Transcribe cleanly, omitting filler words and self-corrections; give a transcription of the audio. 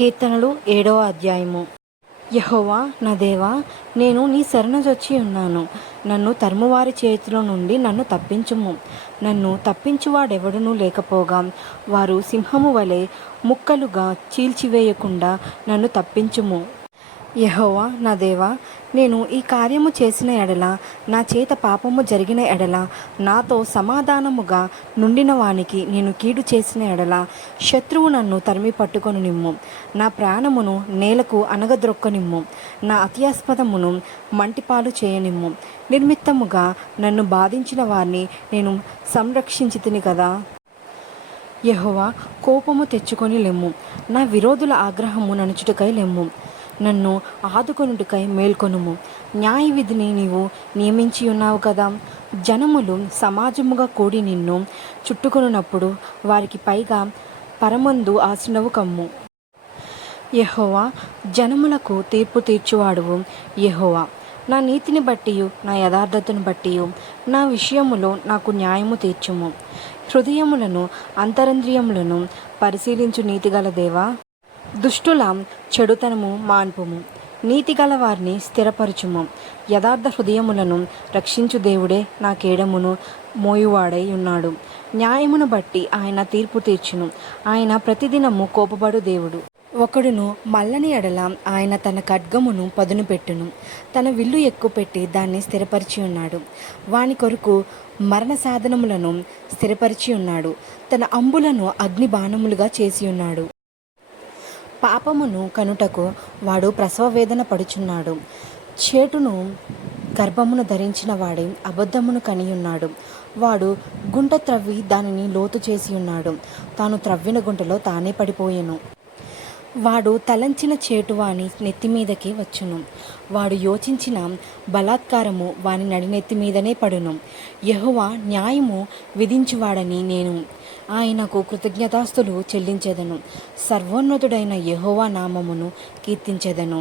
కీర్తనలు 7వ అధ్యాయము. యెహోవా నా దేవా, నేను నీ శరణుజొచ్చి ఉన్నాను. నన్ను తరుమువారి చేతిలో నుండి నన్ను తప్పించుము. నన్ను తప్పించువాడెవడునూ లేకపోగా వారు సింహము వలె ముక్కలుగా చీల్చివేయకుండా నన్ను తప్పించుము. యెహోవా నా దేవా, నేను ఈ కార్యము చేసిన ఎడల, నా చేత పాపము జరిగిన ఎడల, నాతో సమాధానముగా నుండిన వానికి నేను కీడు చేసిన ఎడల, శత్రువు నన్ను తరిమి పట్టుకొని నిమ్ము. నా ప్రాణమును నేలకు అనగద్రొక్కనిమ్ము. నా అత్యాస్పదమును మంటిపాలు చేయనిమ్ము. నిర్మిత్తముగా నన్ను బాధించిన వారిని నేను సంరక్షించితిని కదా. యెహోవా, కోపము తెచ్చుకొని లెమ్ము. నా విరోధుల ఆగ్రహము నణుచుటకై లెమ్ము. నన్ను ఆదుకొనుటకై మేల్కొనుము. న్యాయ విధిని నీవు నియమించి ఉన్నావు కదా. జనములు సమాజముగా కూడి నిన్ను చుట్టుకొనున్నప్పుడు వారికి పైగా పరమందు ఆసీనుడవు కమ్ము. యెహోవా, జనములకు తీర్పు తీర్చువాడువు యెహోవా. నా నీతిని బట్టియు నా యథార్థతను బట్టియు నా విషయములో నాకు న్యాయము తీర్చుము. హృదయములను అంతరంద్రియములను పరిశీలించు నీతిగల దేవా, దుష్టుల చెడుతనము మాన్పుము. నీతిగల వారిని స్థిరపరచుము. యథార్థ హృదయములను రక్షించు దేవుడే నా కేడమును మోయువాడై ఉన్నాడు. న్యాయమును బట్టి ఆయన తీర్పు తీర్చును. ఆయన ప్రతిదినము కోపపడు దేవుడు. ఒకడును మల్లని ఎడల ఆయన తన ఖడ్గమును పదును పెట్టును. తన విల్లు ఎక్కుపెట్టి దాన్ని స్థిరపరిచి ఉన్నాడు. వాని కొరకు మరణ సాధనములను స్థిరపరిచి ఉన్నాడు. తన అంబులను అగ్ని బాణములుగా చేసి ఉన్నాడు. పాపమును కనుటకు వాడు ప్రసవ వేదన పడుచున్నాడు. చేటును గర్భమును ధరించిన వాడే అబద్ధమును కనియున్నాడు. వాడు గుంట త్రవ్వి దానిని లోతు చేసి ఉన్నాడు. తాను త్రవ్విన గుంటలో తానే పడిపోయెను. వాడు తలంచిన చేటు వాని నెత్తిమీదకి వచ్చును. వాడు యోచించిన బలాత్కారము వాని నడినెత్తి మీదనే పడును. యెహోవా న్యాయము విధించువాడని నేను ఆయనకు కృతజ్ఞతాస్తులు చెల్లించెదను. సర్వోన్నతుడైన యెహోవా నామమును కీర్తించెదను.